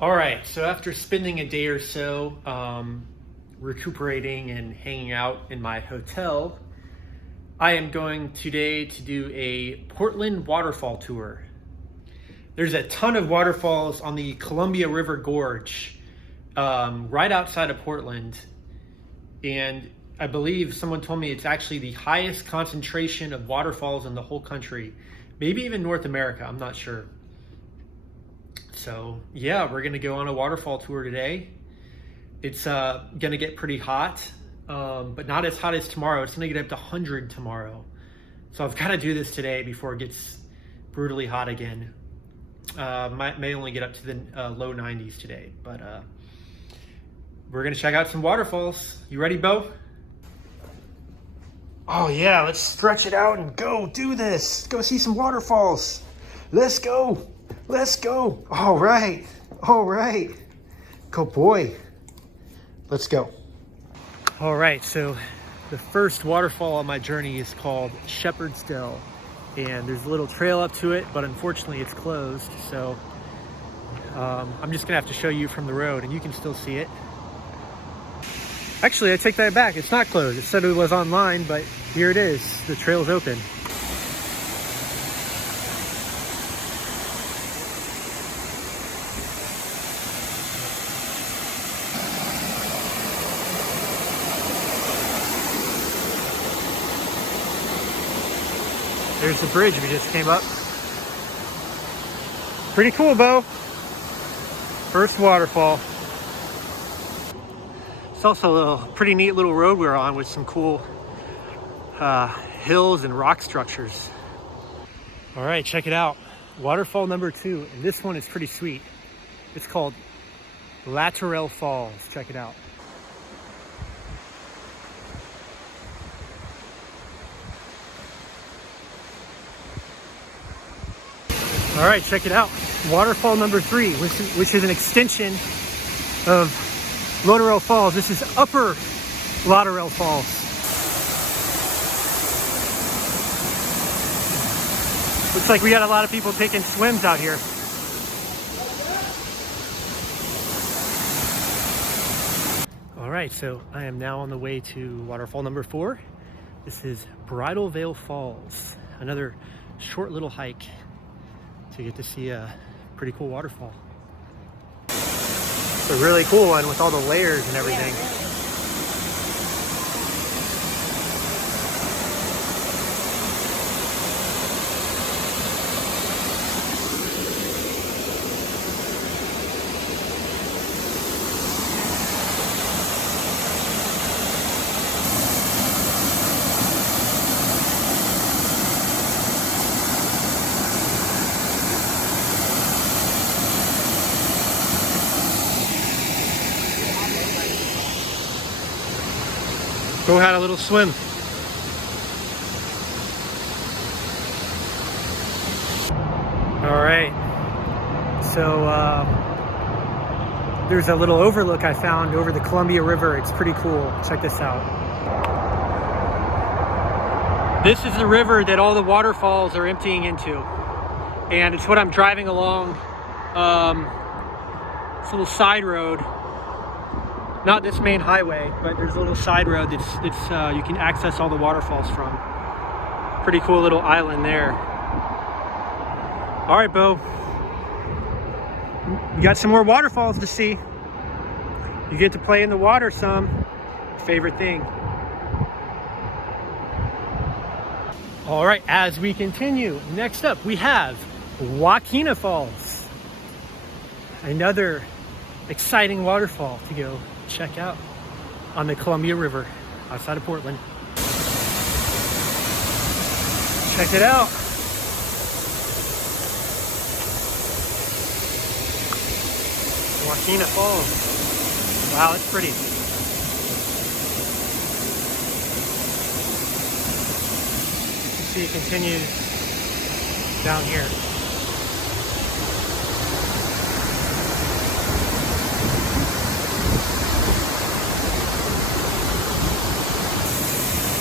All right, so after spending a day or so recuperating and hanging out in my hotel, I am going today to do a Portland waterfall tour. There's a ton of waterfalls on the Columbia River Gorge right outside of Portland, and I believe someone told me it's actually the highest concentration of waterfalls in the whole country, maybe even North America, I'm not sure. So yeah, we're gonna go on a waterfall tour today. It's gonna get pretty hot, but not as hot as tomorrow. It's gonna get up to 100 tomorrow. So I've gotta do this today before it gets brutally hot again. May only get up to the low 90s today, but we're gonna check out some waterfalls. You ready, Bo? Oh yeah, let's stretch it out and go do this. Go see some waterfalls. Let's go. Let's go. All right. All right. Good boy. Let's go. All right. So the first waterfall on my journey is called Shepherd's Dell. And there's a little trail up to it, but unfortunately it's closed. So I'm just going to have to show you from the road and you can still see it. Actually, I take that back. It's not closed. It said it was online, but here it is. The trail's open. There's the bridge we just came up. Pretty cool, Bo. First waterfall. It's also a pretty neat little road we're on with some cool hills and rock structures. All right, check it out. Waterfall number 2, and this one is pretty sweet. It's called Lateral Falls. Check it out. All right, check it out. Waterfall number 3, which is an extension of Lateral Falls. This is Upper Lateral Falls. Looks like we got a lot of people taking swims out here. All right, so I am now on the way to waterfall number 4. This is Bridal Falls, another short little hike to get to see a pretty cool waterfall. It's a really cool one with all the layers and everything. Bo had a little swim. All right, so there's a little overlook I found over the Columbia River. It's pretty cool. Check this out. This is the river that all the waterfalls are emptying into, and it's what I'm driving along. It's a little side road. Not this main highway, but there's a little side road that's you can access all the waterfalls from. Pretty cool little island there. All right, Bo. You got some more waterfalls to see. You get to play in the water some. Favorite thing. All right, as we continue, next up we have Quina Falls. Another exciting waterfall to go check out on the Columbia River outside of Portland. Check it out. Quina Falls. Wow, it's pretty. You can see it continues down here.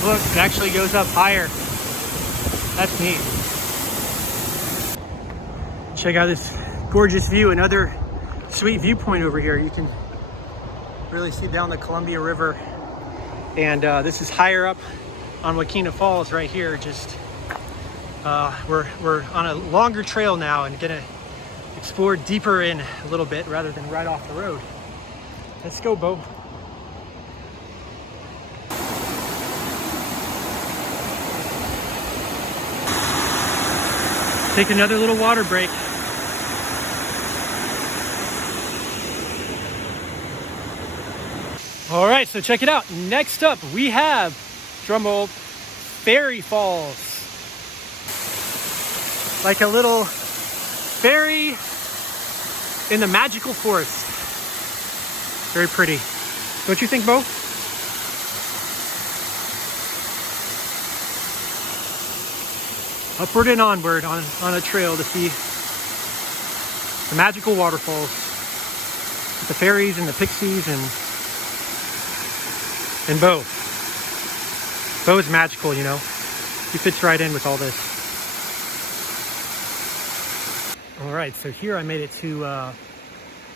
Look, it actually goes up higher. That's neat. Check out this gorgeous view, another sweet viewpoint over here. You can really see down the Columbia River. And this is higher up on Unnamed Falls right here. Just we're on a longer trail now and gonna explore deeper in a little bit rather than right off the road. Let's go, Bo. Take another little water break. All right, so check it out. Next up, we have, drumroll, Fairy Falls. Like a little fairy in the magical forest. Very pretty. Don't you think, Bo? Upward and onward on a trail to see the magical waterfalls with the fairies and the pixies and Bo. Bo is magical, you know. He fits right in with all this. All right, so here I made it to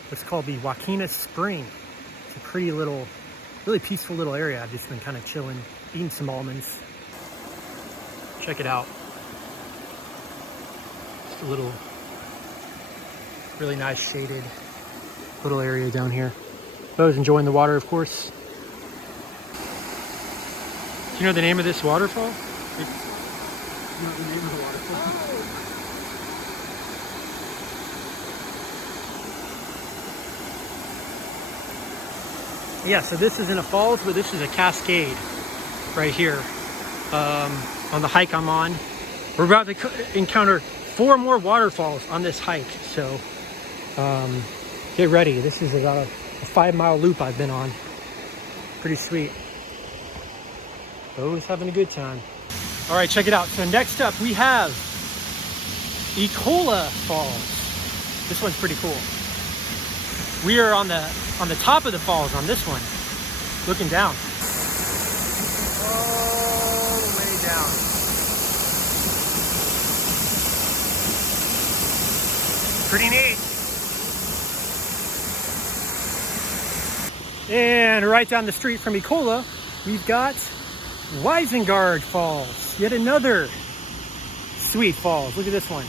what's called the Quina Spring. It's a pretty little, really peaceful little area. I've just been kind of chilling, eating some almonds. Check it out. Just a little, really nice shaded little area down here. Bo's enjoying the water, of course. Do you know the name of this waterfall? You know the name of the waterfall? Yeah, so this isn't a falls, but this is a cascade right here. On the hike I'm on, we're about to encounter 4 more waterfalls on this hike. So get ready. This is about a 5-mile loop I've been on. Pretty sweet. Bo's having a good time. All right, check it out. So next up we have Ecola Falls. This one's pretty cool. We are on the top of the falls on this one, looking down. All the way down. Pretty neat. And right down the street from Ecola, we've got Weisengard Falls. Yet another sweet falls. Look at this one.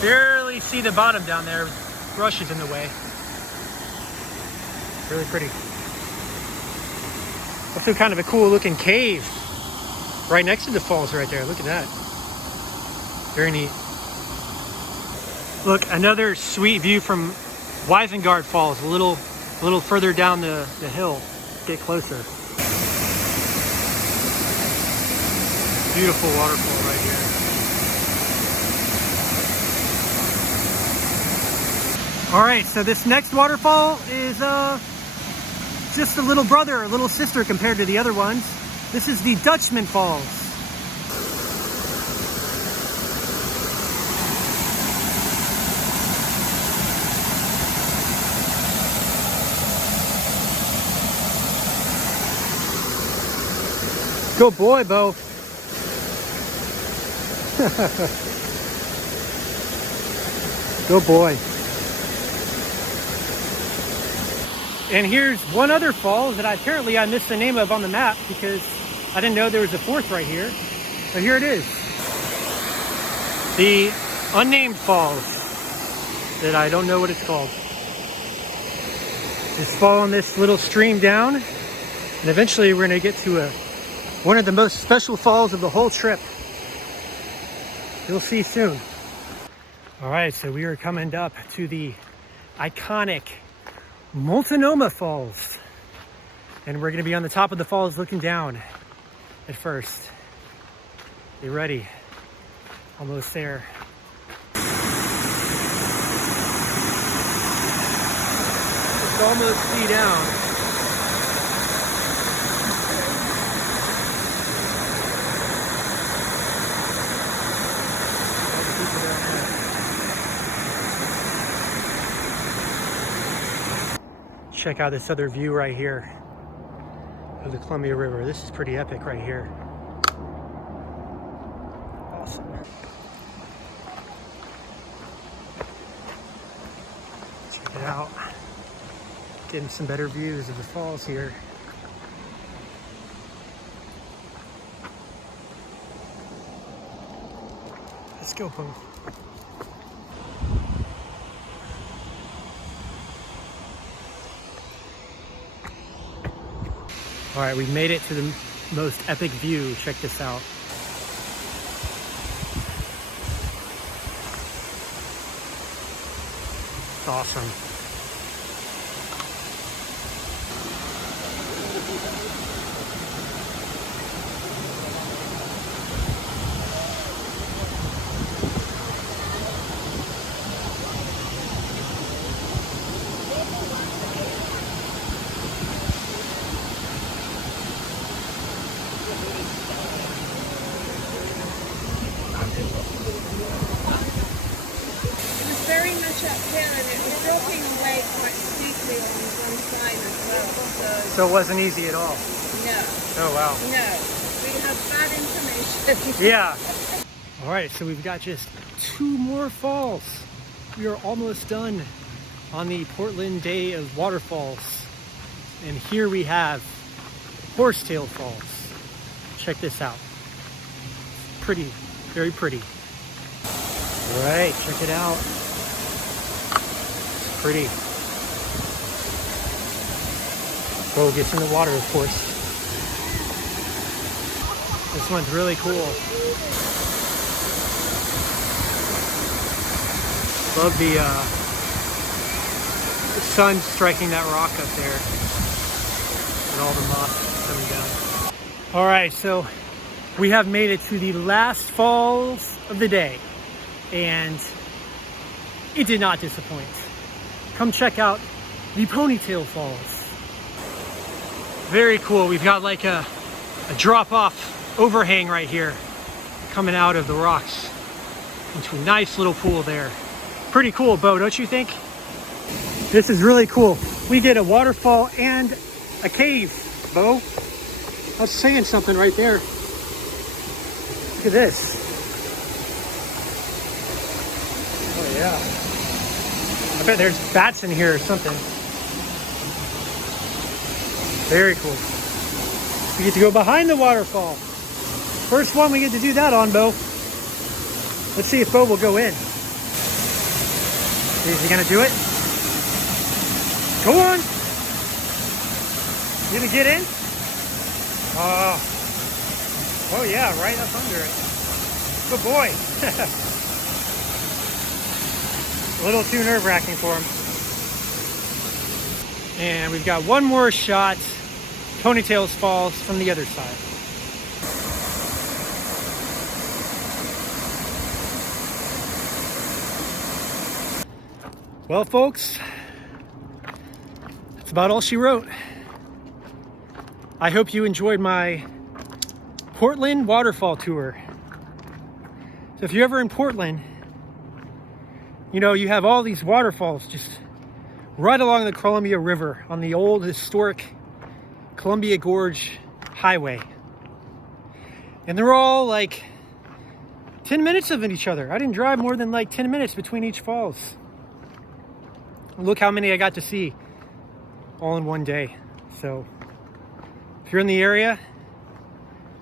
Barely see the bottom down there. Brush is in the way. Really pretty. Also kind of a cool looking cave right next to the falls right there. Look at that. Very neat. Look, another sweet view from Weisengard Falls, a little further down the hill. Get closer. Beautiful waterfall right here. All right, so this next waterfall is just a little brother, a little sister compared to the other ones. This is the Dutchman Falls. Good boy, Bo. Good boy. And here's one other fall that apparently I missed the name of on the map because I didn't know there was a 4th right here. But here it is. The Unnamed Falls that I don't know what it's called. Just following this little stream down and eventually we're going to get to one of the most special falls of the whole trip. You'll see soon. All right, so we are coming up to the iconic Multinoma Falls. And we're going to be on the top of the falls looking down at first. Get ready. Almost there. It's almost feet down. Check out this other view right here of the Columbia River. This is pretty epic right here. Getting some better views of the falls here. Let's go, Bo. All right, we made it to the most epic view. Check this out. It's awesome. Very much uphill, and it was dropping away quite steeply on one side as well. So it wasn't easy at all? No. Oh, wow. No. We have bad information. Yeah. All right, so we've got just 2 more falls. We are almost done on the Portland day of waterfalls. And here we have Horsetail Falls. Check this out. Pretty, very pretty. All right, check it out. Pretty. Bo gets in the water, of course. This one's really cool. Love the sun striking that rock up there and all the moss coming down. All right, so we have made it to the last falls of the day, and it did not disappoint. Come check out the Ponytail Falls. Very cool. We've got like a drop-off overhang right here coming out of the rocks into a nice little pool there. Pretty cool, Bo, don't you think? This is really cool. We get a waterfall and a cave, Bo. That's saying something right there. Look at this. Oh yeah. I bet there's bats in here or something. Very cool. We get to go behind the waterfall. First one we get to do that on, Bo. Let's see if Bo will go in. Is he gonna do it? Go on. You gonna get in? Oh yeah, right up under it. Good boy. A little too nerve-wracking for him. And we've got one more shot, Ponytail Falls from the other side. Well, folks, that's about all she wrote. I hope you enjoyed my Portland waterfall tour. So if you're ever in Portland, you know, you have all these waterfalls just right along the Columbia River on the old historic Columbia Gorge highway. And they're all like 10 minutes of each other. I didn't drive more than like 10 minutes between each falls. Look how many I got to see all in one day. So if you're in the area,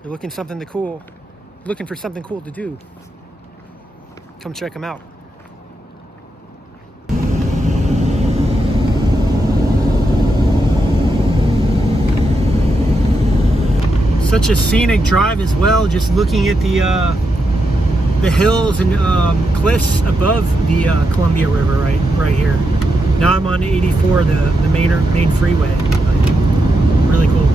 you're looking for something cool to do, come check them out. Such a scenic drive as well, just looking at the hills and cliffs above the Columbia River right here. Now I'm on 84, the main freeway. Really cool.